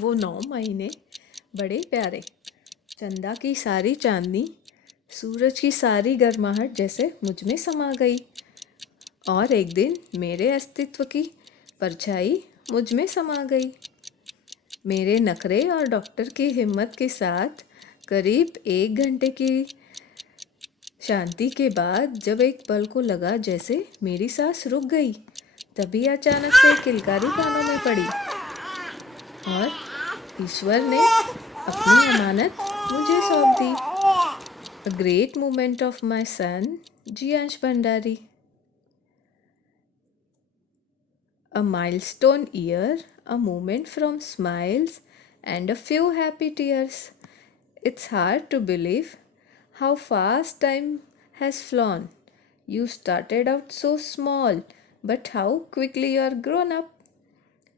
वो 9 महीने बड़े प्यारे, चंदा की सारी चांदनी सूरज की सारी गर्माहट जैसे मुझ में समा गई। और एक दिन मेरे अस्तित्व की परछाई मुझ में समा गई। मेरे नखरे और डॉक्टर की हिम्मत के साथ करीब 1 घंटे की शांति के बाद जब एक पल को लगा जैसे मेरी सांस रुक गई, तभी अचानक से किलकारी कानों में पड़ी और ईश्वर ने अपनी अमानत मुझे सौंप दी। A great moment of my son Jiyansh Bhandari. A milestone year, a moment from smiles and a few happy tears. It's hard to believe how fast time has flown. You started out so small, but how quickly you are grown up.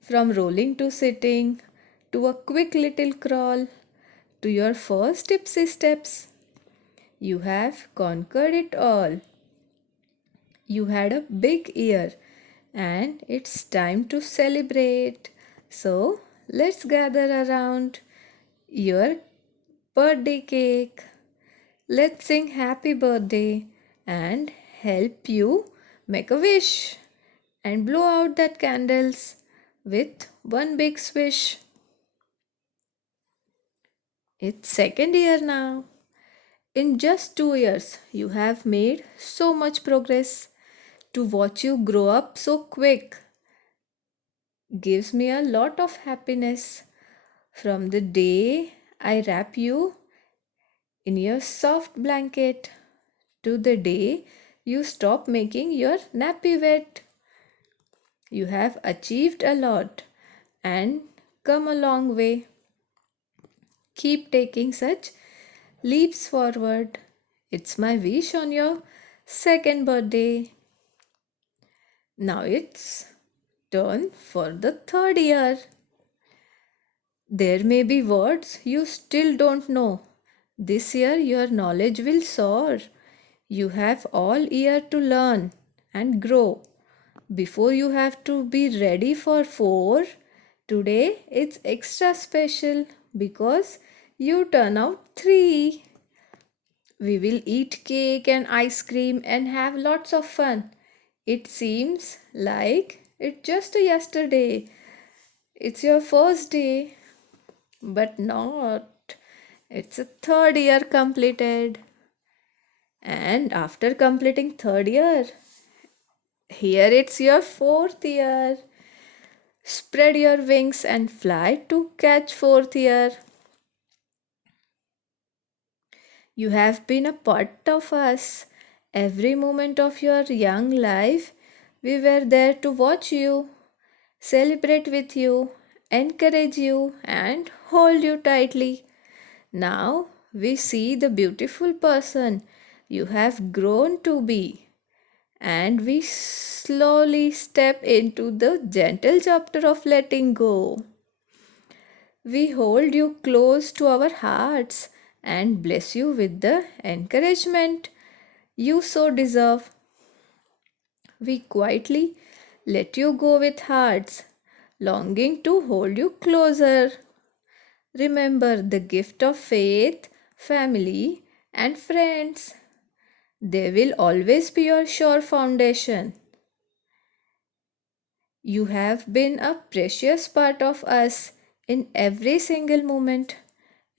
From rolling to sitting, to a quick little crawl, to your first tipsy steps. You have conquered it all. You had a big year and it's time to celebrate. So let's gather around your birthday cake. Let's sing happy birthday and help you make a wish and blow out that candles with one big swish. It's second year now. In just 2 years, you have made so much progress. To watch you grow up so quick gives me a lot of happiness. From the day I wrap you in your soft blanket to the day you stop making your nappy wet. You have achieved a lot and come a long way. Keep taking such leaps forward. It's my wish on your second birthday. Now it's turn for the third year. There may be words you still don't know. This year your knowledge will soar. You have all year to learn and grow. Before you have to be ready for 4, today it's extra special because you turn out 3. We will eat cake and ice cream and have lots of fun. It seems like it's just yesterday. It's your first day, but not. It's a third year completed. And after completing third year, here it's your fourth year. Spread your wings and fly to catch fourth year. You have been a part of us. Every moment of your young life, we were there to watch you, celebrate with you, encourage you, and hold you tightly. Now we see the beautiful person you have grown to be, and we slowly step into the gentle chapter of letting go. We hold you close to our hearts and bless you with the encouragement you so deserve. We quietly let you go with hearts longing to hold you closer. Remember the gift of faith, family, and friends. They will always be your sure foundation. You have been a precious part of us in every single moment.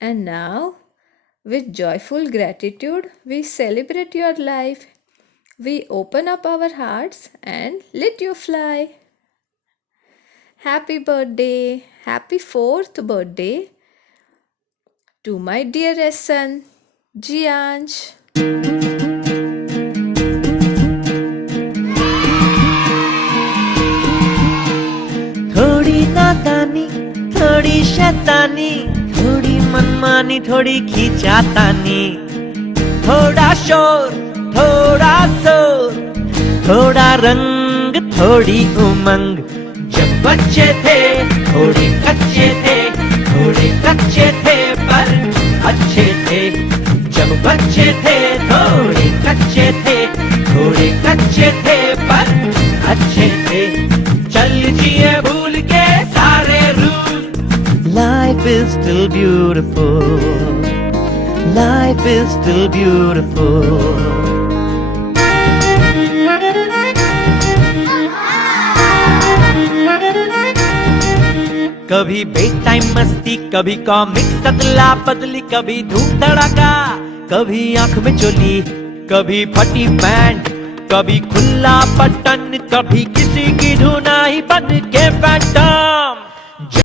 And now, with joyful gratitude, we celebrate your life. We open up our hearts and let you fly. Happy birthday, happy fourth birthday to my dearest son, Jiansh. थोड़ी नादानी, थोड़ी शैतानी, थोड़ी मनमानी, थोड़ी खींचातानी, थोड़ा शोर, थोड़ा शोर, थोड़ा रंग, थोड़ी उमंग। जब बच्चे थे थोड़े कच्चे थे, थोड़े कच्चे थे पर अच्छे थे। जब बच्चे थे थोड़े कच्चे थे, थोड़े कच्चे थे पर अच्छे थे। चल जिए भूल के सारे रूल, ला Life is still beautiful. Life is still beautiful. कभी बेक टाइम मस्ती, कभी कॉमिक अदला बदली, कभी धूम धड़ाका, कभी आंख में चोली, कभी फटी पैंट, कभी खुला बटन, कभी किसी की धुनाई बन के फैंटम।